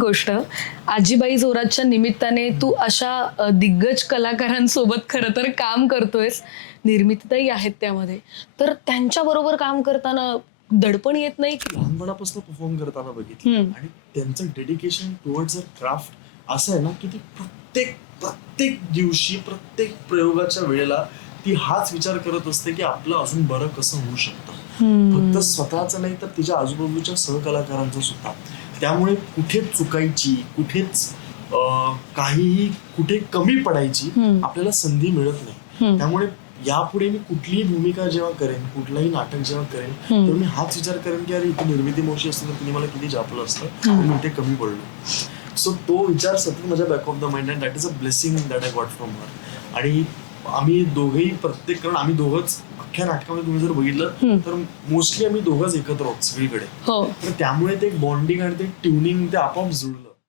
गोष्ट आजीबाई जोरातच्या निमित्ताने तू अशा दिग्गज कलाकारांसोबत खरं तर काम करतोयस. निर्मितीताई आहेत त्यामध्ये. तर त्यांच्याबरोबर काम करताना दडपण येत नाही की? लहानपणापासून परफॉर्म करताना बघितलं. आणि त्यांचं डेडिकेशन टुवर्ड्स अ क्राफ्ट असं आहे ना की ती प्रत्येक प्रत्येक दिवशी प्रत्येक प्रयोगाच्या वेळेला ती हाच विचार करत असते की आपलं अजून बरं कसं होऊ शकतं. फक्त स्वतःच नाही तर तिच्या आजूबाजूच्या सहकलाकारांचं सुद्धा. त्यामुळे कुठेच चुकायची कुठेच काहीही कुठे कमी पडायची. आपल्याला संधी मिळत नाही. त्यामुळे यापुढे मी कुठलीही भूमिका जेव्हा करेन कुठलंही नाटक जेव्हा करेन. तर मी हाच विचार करेन की अरे इथे निर्मिती मोशी असते तर तिने मला किती जापलं असतं मी इथे कमी पडलो सो तो विचार सतत माझ्या back of the mind and that is a blessing that I got from her आणि आम्ही दोघेही प्रत्येक कारण आम्ही दोघंच अख्ख्या नाटकामध्ये तुम्ही जर बघितलं तर मोस्टली आम्ही दोघंच एकत्र आहोत सगळीकडे. हो. तर त्यामुळे ते बॉन्डिंग आणि ते ट्युनिंग ते आपोआप जुळलं.